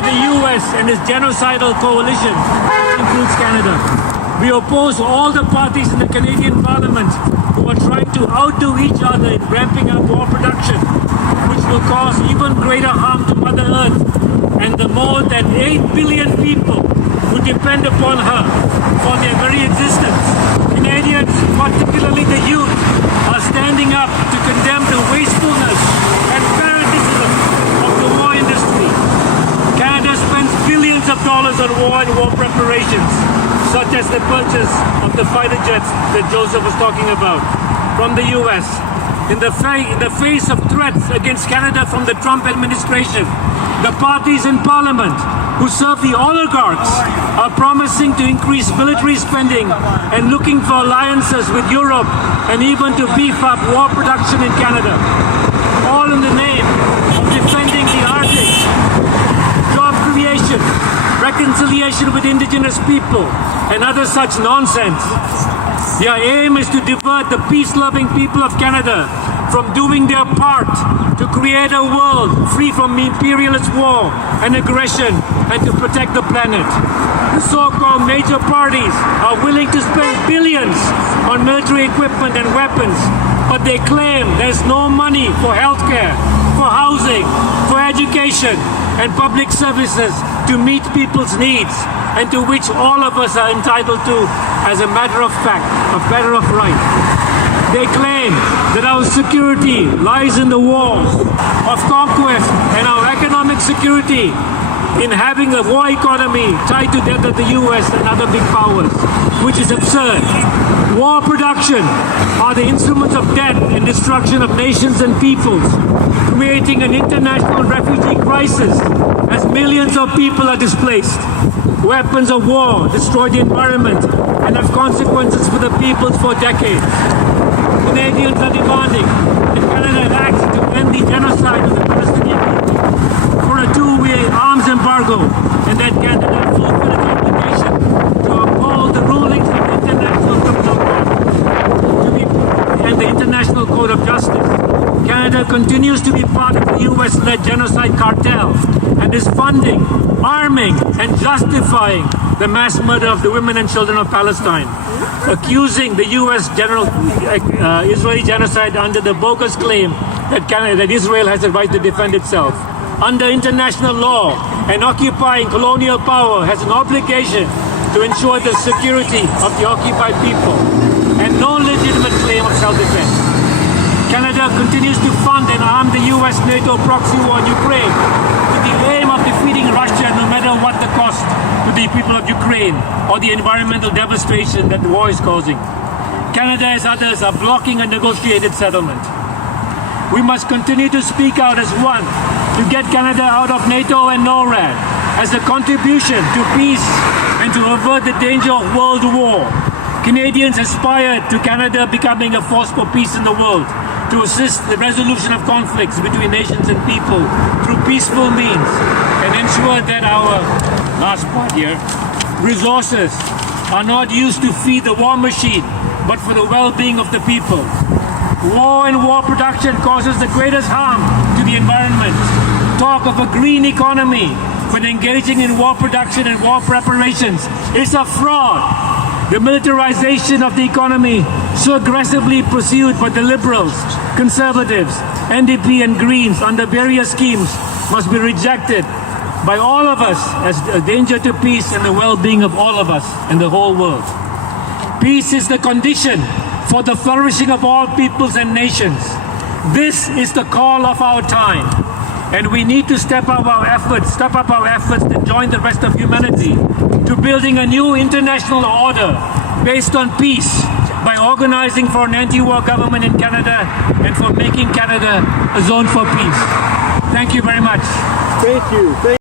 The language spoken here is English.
by the US and its genocidal coalition, which includes Canada. We oppose all the parties in the Canadian Parliament who are trying to outdo each other in ramping up war production, which will cause even greater harm to Mother Earth and the more than 8 billion people who depend upon her for their very existence. Canadians, particularly the youth, are standing up to condemn the wastefulness and parasitism of the war industry. Canada spends billions of dollars on war and war preparations, such as the purchase of the fighter jets that Joseph was talking about from the US. In the face of threats against Canada from the Trump administration, the parties in Parliament who serve the oligarchs are promising to increase military spending and looking for alliances with Europe and even to beef up war production in Canada, all in the name of defending the Arctic, job creation, reconciliation with indigenous people, and other such nonsense. Their aim is to divert the peace-loving people of Canada from doing their part to create a world free from imperialist war and aggression and to protect the planet. The so-called major parties are willing to spend billions on military equipment and weapons, but they claim there's no money for healthcare, for housing, for education, and public services to meet people's needs, and to which all of us are entitled to as a matter of fact, a matter of right. They claim that our security lies in the wars of conquest and our economic security in having a war economy tied together the US and other big powers, which is absurd. War production are the instruments of death and destruction of nations and peoples, creating an international refugee crisis as millions of people are displaced. Weapons of war destroy the environment and have consequences for the peoples for decades. Canadians are demanding that Canada acts to end the genocide of the Palestinian people for a two-way arms embargo, and that Canada fulfill its obligation to uphold the rulings of the International Criminal Court and the International Court of Justice. Canada continues to be part of the US-led genocide cartel and is funding, arming, and justifying the mass murder of the women and children of Palestine, accusing the U.S. Israeli genocide under the bogus claim that Israel has the right to defend itself. Under international law, an occupying colonial power has an obligation to ensure the security of the occupied people and no legitimate claim of self-defense. Canada continues to fund and arm the U.S. NATO proxy war in Ukraine with the aim of defeating Russia no matter what the cost to the people of Ukraine or the environmental devastation that the war is causing. Canada, as others, are blocking a negotiated settlement. We must continue to speak out as one to get Canada out of NATO and NORAD as a contribution to peace and to avert the danger of world war. Canadians aspire to Canada becoming a force for peace in the world, to assist the resolution of conflicts between nations and people through peaceful means, and ensure that our, last part here, resources are not used to feed the war machine, but for the well-being of the people. War and war production causes the greatest harm to the environment. Talk of a green economy when engaging in war production and war preparations is a fraud. The militarization of the economy, so aggressively pursued by the Liberals, Conservatives, NDP and Greens under various schemes, must be rejected by all of us as a danger to peace and the well-being of all of us and the whole world. Peace is the condition for the flourishing of all peoples and nations. This is the call of our time, and we need to step up our efforts to join the rest of humanity to building a new international order based on peace by organizing for an anti-war government in Canada and for making Canada a zone for peace. Thank you very much. Thank you.